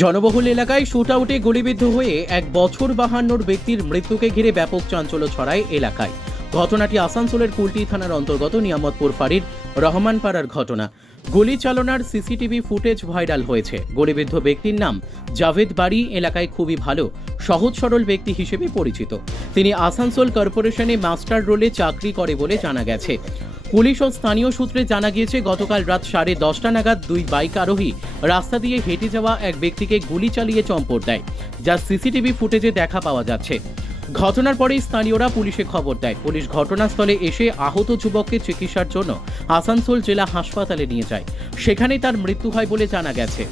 জনবহুল এলাকায় শুটআউটে গুলিবিদ্ধ হয়ে ১ বছর ৫২ ব্যক্তির মৃত্যুকে ঘিরে ব্যাপক চাঞ্চল্য ছড়ায় এলাকায়। ঘটনাটি আসানসোলের কুলটি থানার অন্তর্গত নিয়ামতপুর ফাঁড়ির রহমানপাড়ার ঘটনা। গুলি চালনার সিসিটিভি ফুটেজ ভাইরাল হয়েছে। গুলিবিদ্ধ ব্যক্তির নাম জাভেদ বাড়ি। এলাকায় খুবই ভালো সহজ সরল ব্যক্তি হিসেবে পরিচিত। তিনি আসানসোল কর্পোরেশনে মাস্টার রোলে চাকরি করে বলে জানা গেছে। পুলিশ ও স্থানীয় সূত্রে জানা গিয়েছে, গতকাল রাত 10:30 নাগাদ দুই বাইক আরোহী রাস্তা দিয়ে হেঁটে যাওয়া এক ব্যক্তিকে গুলি চালিয়ে চম্পট দেয়, যা সিসিটিভি ফুটেজে দেখা পাওয়া যাচ্ছে। ঘটনার পরেই স্থানীয়রা পুলিশে খবর দেয়। পুলিশ ঘটনাস্থলে এসে আহত যুবককে চিকিৎসার জন্য আসানসোল জেলা হাসপাতালে নিয়ে যায়। সেখানেই তার মৃত্যু হয় বলে জানা গেছে।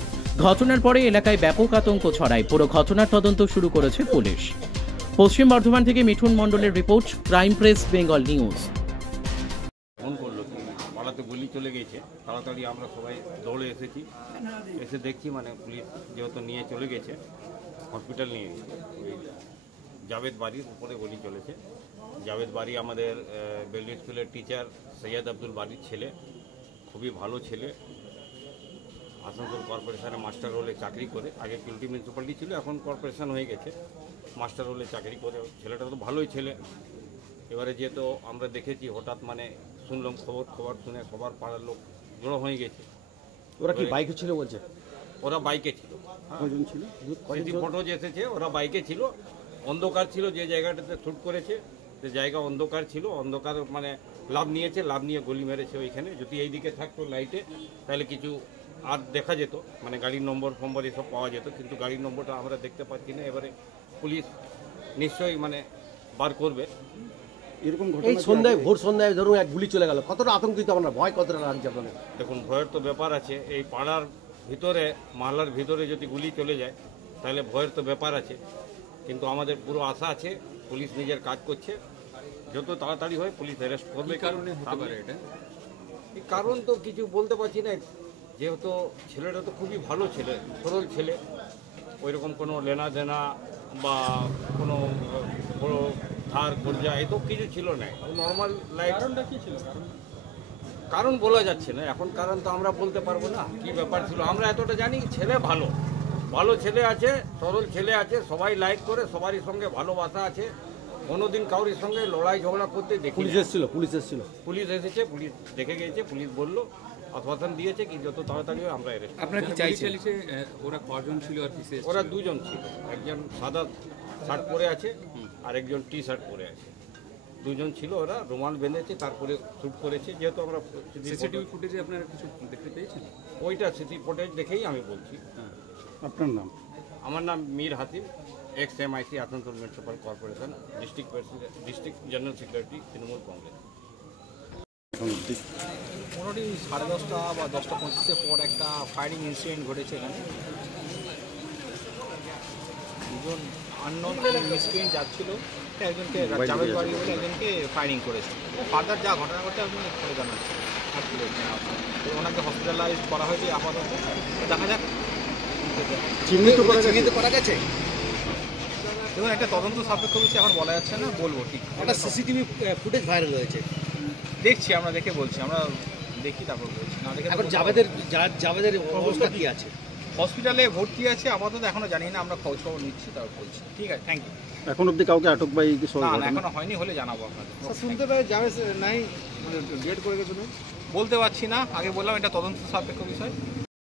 ঘটনার পরে এলাকায় ব্যাপক আতঙ্ক ছড়ায়। পুরো ঘটনার তদন্ত শুরু করেছে পুলিশ। পশ্চিম বর্ধমান থেকে মিঠুন মণ্ডলের report, crime press Bengal news. Phone করলো কি পাড়াতে গুলি চলে গেছে, তাড়াতাড়ি আমরা সবাই দৌড়ে এসেছি। এসে দেখছি পুলিশ যেহেতু নিয়ে চলে গেছে, হসপিটাল নিয়ে গেছে। জাভেদ বাড়ির উপরে গুলি চলেছে। জাভেদ বাড়ি আমাদের বেলডি স্কুলের টিচার সৈয়দ আব্দুল বাড়ির ছেলে, খুবই ভালো ছেলে। আসানসোল কর্পোরেশনে মাস্টার রোলে চাকরি করে, আগে কুলটি মিউনিসিপ্যালিটি ছিল, এখন কর্পোরেশন হয়ে গেছে। মাস্টার রোলে চাকরি করে ছেলেটা তো ভালোই ছেলে। এবারে যেহেতু আমরা দেখেছি, হঠাৎ শুনলাম খবর শুনে সবার পাড়ার লোক জড়ো হয়ে গেছে। ওরা কি বাইকে ছিল বলছে? ওরা বাইকে ছিল। কয়জন ছিল? ফটো যে এসেছে, ওরা বাইকে ছিল। অন্ধকার ছিল, যে জায়গাটাতে শ্যুট করেছে যে জায়গা অন্ধকার ছিল। অন্ধকার লাভ নিয়েছে, লাভ নিয়ে গুলি মেরেছে ওইখানে। যদি এই দিকে থাকতো লাইটে, তাহলে কিছু আর দেখা যেত, গাড়ির নম্বর ফম্বর এসব পাওয়া যেত, কিন্তু গাড়ির নম্বরটা আমরা দেখতে পাচ্ছি না। এবারে পুলিশ নিশ্চয়ই বার করবে। এরকম এই সন্ধ্যায়, ভোর সন্ধ্যায় ধরুন এক গুলি চলে গেল, কতটা আতঙ্কিত আমরা, ভয় কতটা লাগছে আপনাদের? দেখুন, ভয়ের তো ব্যাপার আছে। এই পাড়ার ভিতরে, মহল্লার ভিতরে যদি গুলি চলে যায়, তাহলে ভয়ের তো ব্যাপার আছে। কিন্তু আমাদের পুরো আশা আছে, পুলিশ নিজের কাজ করছে। যত তাড়াতাড়ি হয় পুলিশ অ্যারেস্ট করবে। কারণে হতে পারে এটা? এই কারণ তো কিছু বলতে পারছি না, যেহেতু ছেলেটা তো খুবই ভালো ছেলে, সরল ছেলে। ওইরকম কোনো লেনা দেনা বা কোনো বড় ধার কর্জা এত কিছু ছিল না, নর্মাল লাইফ। কারণটা কি ছিল? কারণ বলা যাচ্ছে না এখন, কারণ তো আমরা বলতে পারবো না কি ব্যাপার ছিল। আমরা এতটা জানি, ছেলে ভালো ভালো ছেলে আছে, সরল ছেলে আছে, সবাই লাইক করে, সবারই সঙ্গে ভালোবাসা আছে। কোনোদিন কাউরির সঙ্গে লড়াই ঝগড়া করতে দেখি। পুলিশ এসেছিল? পুলিশ এসেছে, পুলিশ দেখে গিয়েছে। পুলিশ বললো, আশ্বাসন দিয়েছে কি যত তাড়াতাড়ি হয় আমরা অ্যারেস্ট। আপনারা কি চাইছেন? ওরা কজন ছিল আর কি? ওরা দুজন ছিল, একজন সাদা শার্ট পরে আছে আর একজন টি শার্ট পরে আছে। দুজন ছিল, ওরা রুমাল বেঁধেছে, তারপরে শ্যুট করেছে। যেহেতু আমরা সিসিটিভি ফুটেজে আপনারা কিছু দেখতে পেয়েছেন? ওইটা সিসি ফুটেজ দেখেই আমি বলছি। আপনার নাম? আমার নাম Mir Hatim, x MIC Asansol municipal corporation, district general secretary, Trinamool Congress. 10:30 বা 10:25 পর একটা ফায়ারিং ইনসিডেন্ট ঘটেছে এখানে। দুজন আননোন মিসক্রিয়েন্ট যাচ্ছিল, একজনকে জাভেদ বাড়ি বলে একজনকে ফায়ারিং করেছে। ফার্দার যা ঘটনা ঘটে আপনি পরে জানাচ্ছেন। তো ওনাকে হসপিটালাইজ করা হয়েছে আপাতত। দেখা যাক চিহ্নিত করা গেছে। দেখুন, একটা তদন্ত সাপেক্ষ বিষয় এখন বলা যাচ্ছে না, বলবো ঠিক। একটা সিসিটিভি ফুটেজ ভাইরাল হয়েছে, দেখছি, আমরা দেখে বলছি। আমরা দেখি, তারপর বলছি। না দেখে এখন জাভেদের অবস্থা কি আছে? হসপিটালে ভর্তি আছে আপাতত, এখনো জানি না। আমরা খোঁজ খবর নিচ্ছি, তারপর বলছি। ঠিক আছে, থ্যাংক ইউ। এখন অব্দি কাউকে আটক বা না, এখনো হয়নি, হলে জানাবো আপনাদের। শুনতে পাই জাভেদ নাই, ডেট করে গেছিল, বলতে পারছি না। আগে বললাম এটা তদন্ত সাপেক্ষ বিষয়।